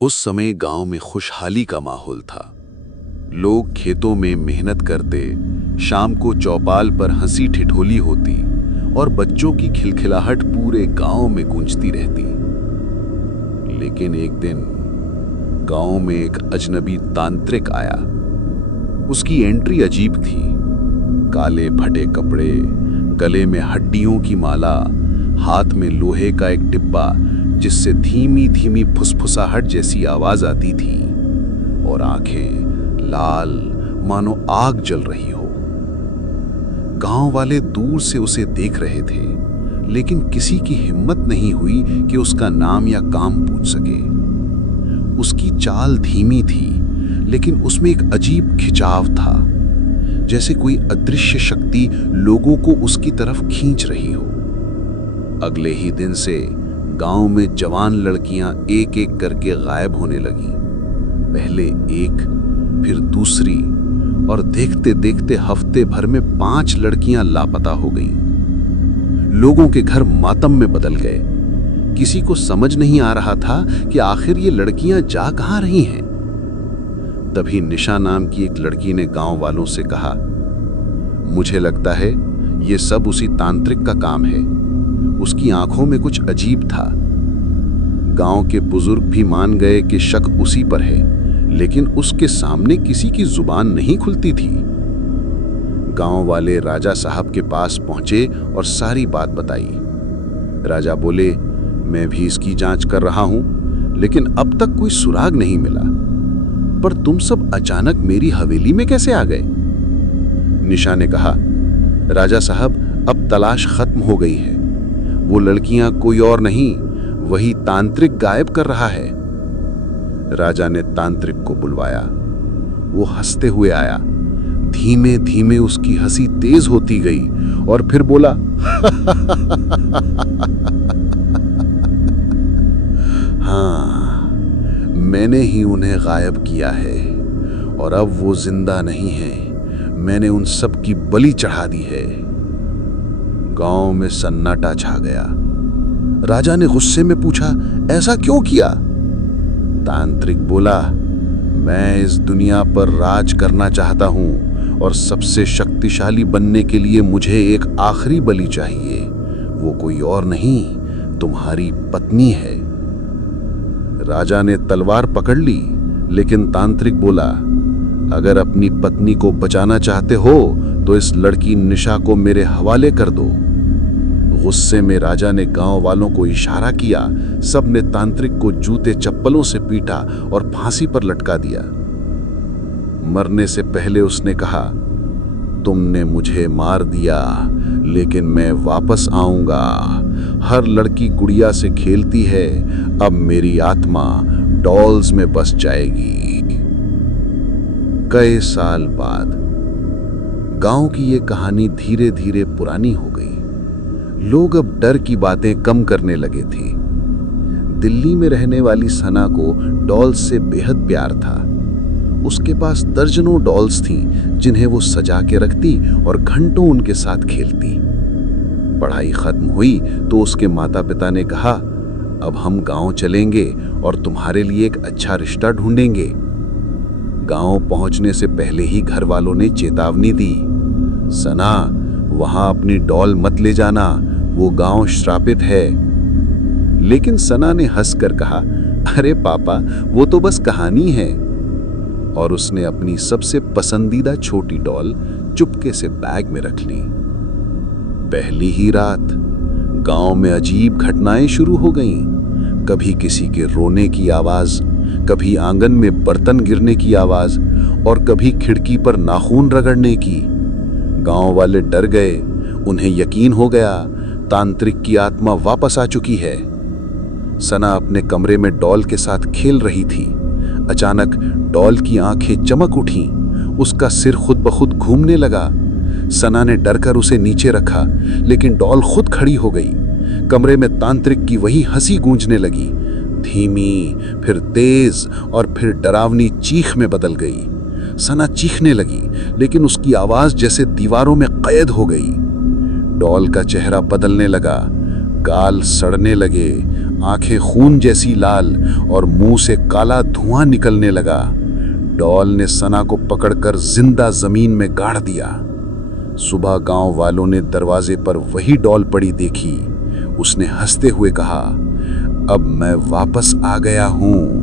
उस समय गांव में खुशहाली का माहौल था। लोग खेतों में मेहनत करते, शाम को चौपाल पर हंसी ठिठोली होती और बच्चों की खिलखिलाहट पूरे गांव में गूंजती रहती। लेकिन एक दिन गांव में एक अजनबी तांत्रिक आया। उसकी एंट्री अजीब थी। काले फटे कपड़े, गले में हड्डियों की माला, हाथ में लोहे का एक डिब्बा जिससे धीमी धीमी फुसफुसाहट जैसी आवाज आती थी, और आंखें लाल मानो आग जल रही हो। गांव वाले दूर से उसे देख रहे थे, लेकिन किसी की हिम्मत नहीं हुई कि उसका नाम या काम पूछ सके। उसकी चाल धीमी थी, लेकिन उसमें एक अजीब खिंचाव था, जैसे कोई अदृश्य शक्ति लोगों को उसकी तरफ खींच रही हो। अगले ही दिन से गांव में जवान लड़कियां एक एक करके गायब होने लगी। पहले एक, फिर दूसरी, और देखते देखते हफ्ते भर में 5 लड़कियां लापता हो गईं। लोगों के घर मातम में बदल गए। किसी को समझ नहीं आ रहा था कि आखिर ये लड़कियां जा कहां रही हैं। तभी निशा नाम की एक लड़की ने गांव वालों से कहा, मुझे लगता है ये सब उसी तांत्रिक का काम है। उसकी आंखों में कुछ अजीब था। गांव के बुजुर्ग भी मान गए कि शक उसी पर है, लेकिन उसके सामने किसी की जुबान नहीं खुलती थी। गांव वाले राजा साहब के पास पहुंचे और सारी बात बताई। राजा बोले, मैं भी इसकी जांच कर रहा हूं, लेकिन अब तक कोई सुराग नहीं मिला। पर तुम सब अचानक मेरी हवेली में कैसे आ गए? निशा ने कहा, राजा साहब, अब तलाश खत्म हो गई है। वो लड़कियां कोई और नहीं, वही तांत्रिक गायब कर रहा है। राजा ने तांत्रिक को बुलवाया। वो हंसते हुए आया। धीमे धीमे उसकी हंसी तेज होती गई और फिर बोला, हाँ, मैंने ही उन्हें गायब किया है और अब वो जिंदा नहीं है। मैंने उन सब की बलि चढ़ा दी है। गांव में सन्नाटा छा गया। राजा ने गुस्से में पूछा, ऐसा क्यों किया? तांत्रिक बोला, मैं इस दुनिया पर राज करना चाहता हूं और सबसे शक्तिशाली बनने के लिए मुझे एक आखिरी बलि चाहिए। वो कोई और नहीं, तुम्हारी पत्नी है। राजा ने तलवार पकड़ ली, लेकिन तांत्रिक बोला, अगर अपनी पत्नी को बचाना चाहते हो तो इस लड़की निशा को मेरे हवाले कर दो। गुस्से में राजा ने गांव वालों को इशारा किया। सबने तांत्रिक को जूते चप्पलों से पीटा और फांसी पर लटका दिया। मरने से पहले उसने कहा, तुमने मुझे मार दिया, लेकिन मैं वापस आऊंगा। हर लड़की गुड़िया से खेलती है, अब मेरी आत्मा डॉल्स में बस जाएगी। कई साल बाद गांव की ये कहानी धीरे धीरे पुरानी हो गई। लोग अब डर की बातें कम करने लगे थे। दिल्ली में रहने वाली सना को डॉल्स से बेहद प्यार था। उसके पास दर्जनों डॉल्स थीं, जिन्हें वो सजा के रखती और घंटों उनके साथ खेलती। पढ़ाई खत्म हुई तो उसके माता पिता ने कहा, अब हम गांव चलेंगे और तुम्हारे लिए एक अच्छा रिश्ता ढूंढेंगे। गांव पहुंचने से पहले ही घर वालों ने चेतावनी दी, सना, वहां अपनी डॉल मत ले जाना, वो गांव श्रापित है। लेकिन सना ने हंसकर कहा, अरे पापा, वो तो बस कहानी है। और उसने अपनी सबसे पसंदीदा छोटी डॉल चुपके से बैग में रख ली। पहली ही रात गांव में अजीब घटनाएं शुरू हो गईं। कभी किसी के रोने की आवाज, कभी आंगन में बर्तन गिरने की आवाज और कभी खिड़की पर नाखून रगड़ने की। गांव वाले डर गए। उन्हें यकीन हो गया तांत्रिक की आत्मा वापस आ चुकी है। सना अपने कमरे में डॉल के साथ खेल रही थी। अचानक डॉल की आंखें चमक उठीं। उसका सिर खुद ब खुद घूमने लगा। सना ने डरकर उसे नीचे रखा, लेकिन डॉल खुद खड़ी हो गई। कमरे में तांत्रिक की वही हंसी गूंजने लगी, धीमी, फिर तेज और फिर डरावनी चीख में बदल गई। सना चीखने लगी, लेकिन उसकी आवाज जैसे दीवारों में कैद हो गई। डॉल का चेहरा बदलने लगा, गाल सड़ने लगे, आंखें खून जैसी लाल और मुंह से काला धुआं निकलने लगा। डॉल ने सना को पकड़कर जिंदा जमीन में गाड़ दिया। सुबह गांव वालों ने दरवाजे पर वही डॉल पड़ी देखी। उसने हंसते हुए कहा, अब मैं वापस आ गया हूं।